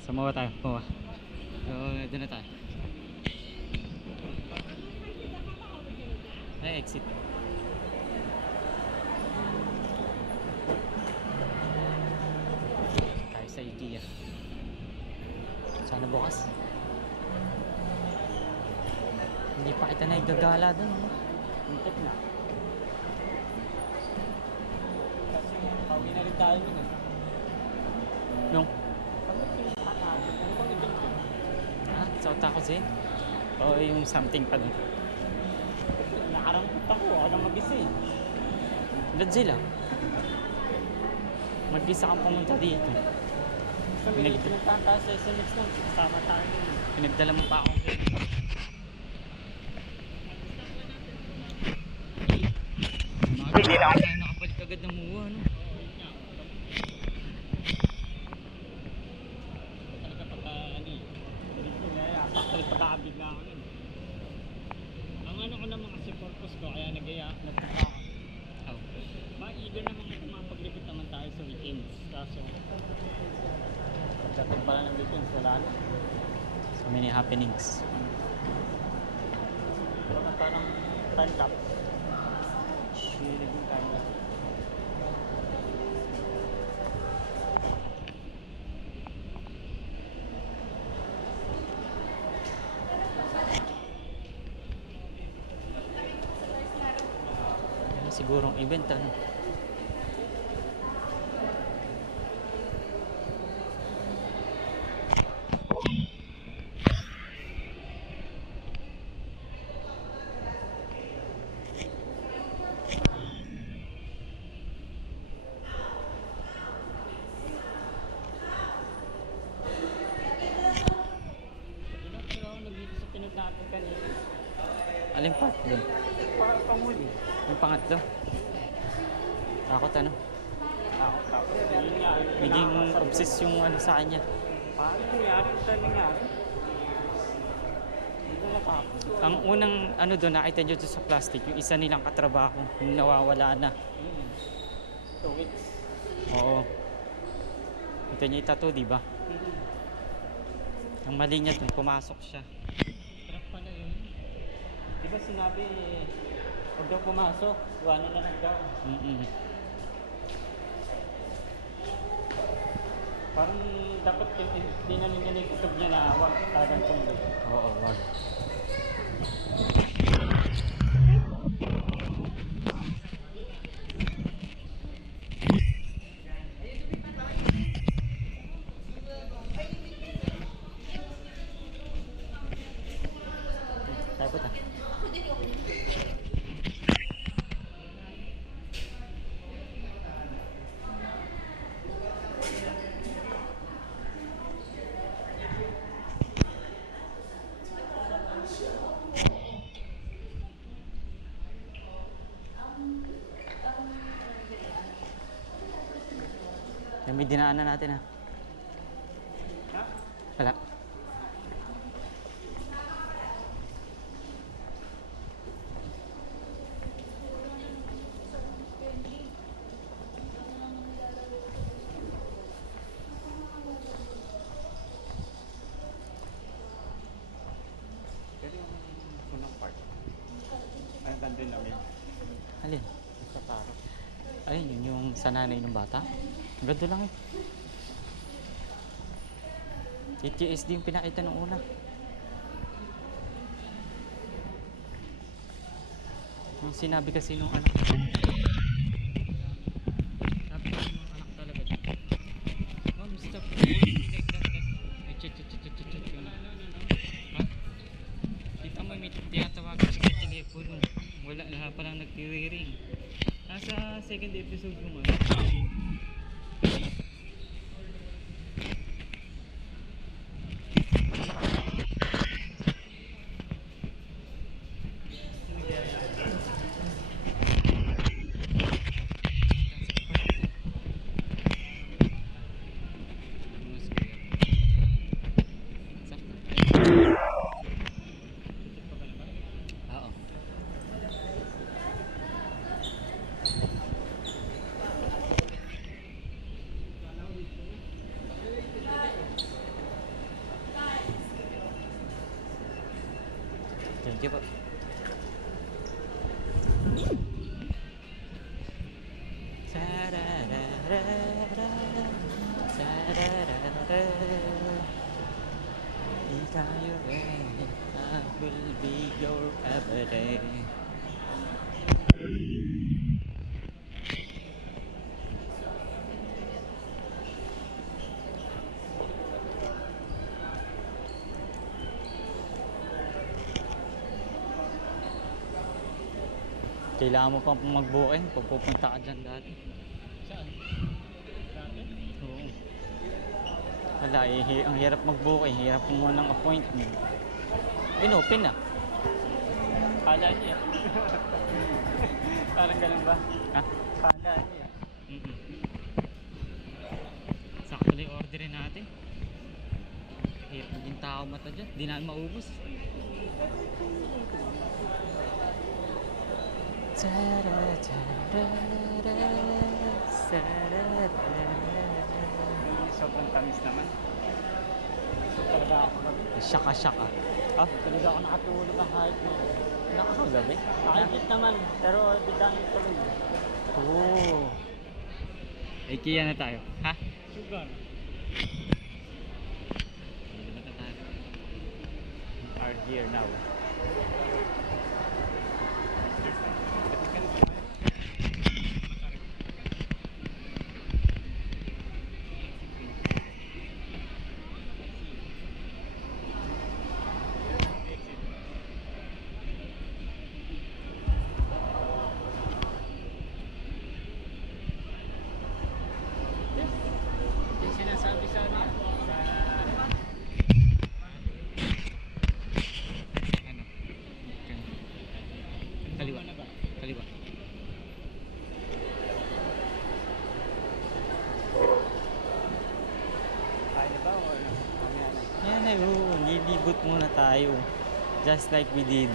Sumawa tayo. Sumawa. So, doon na tayo. Ay, exit. Tayo sa IKEA. Sana bukas. Hindi pa kita naigagala doon. Puntik na. Kasi pauwi na rin tayo doon eh. Nung? Sa Otaku Zen? O yung something pa doon? Nakarangkot ako lang mag-isa eh. Godzilla. Mag-isa kang pumunta dito. Sa may pinuntahan tayo sa SMX nung kasama tayo yun. Pinagdala mo pa ako. Hindi na ako nakapalit agad ng muwa, no? Talaga pagka ano eh. Saktal pagkakabig na ako yun. Ang ano ko naman kasi purpose ko kaya nagpunta ako. Ma-eager naman ako mapaglipit naman tayo sa weekends. Kaso pagdating pala ng weekends wala na. So many happenings. Pero parang time lapse. Hindi naging time lapse. Sigurong event ano. Pero ako nag-dito sa pinuntahan kanina. Alin part doon? Panghuli. Yung pangatlo. Takot ano? Tapos yun nga. Naging obsessed yung ano sa kanya. Paano nangyari? Ito nangyari? Hindi ko natapos. Ang unang ano doon nakita nyo doon sa plastic, yung isa nilang katrabaho, yung nawawala na. 2 weeks. Oo. Ito niya yung tattoo, di ba? Ang mali niya doon, pumasok siya. Trap pala yun. Di ba sinabi, huwag daw pumasok, wala na lang daw. Parang dapat hindi na ninyo nag-isog niya na huwag talagang tungkol. Oo, wag. Tayo po ta. Yung may dinaanan natin ha. Wala. Pero yung unang part, ay nandun lang yun. Alin? Sa taro. Ayun, yun yung sa nanay ng bata. Ang ganda lang eh. TTSD yung pinakita nung una. Yung sinabi kasi nung anak. Sabi ko nung anak talaga. Mom, stop doing like that. Ay, chat. Ha? Kita mo, may tinatawagan siya sa telepono. Wala, lahat pa lang nagtiwiring. Nasa second episode yung ano. Oo. Thank you po. Sararara, sararara. Ikaw yung I will be your everyday. Kailangan mo pang mag-booking pag pupunta ka dyan dati. Saan? Dati? Oo. Wala, ang hirap mag-booking, hirap mo ng appointment. Inopen na. Kala niya. Parang ganun ba? Ha? Kala niya. Sakto lang yung orderin natin. Hirap maging tao mata dyan, di namin maubos. Sobrang tamis naman. So talaga ako gabi. Shaka-shaka. Ah, talaga ako nakatulog ang kahit na. Nakakagabi? Kahit naman, pero biglang tuloy. Oo. IKEA na tayo. Ha? Sugar. Are here now. Yung sinasabi sa ano, sa Ano? Kaliwa. na ba? Kaliwa. Kaya ba o ano? Mamaya na. Yan na yun. Lilibot muna tayo. Just like we did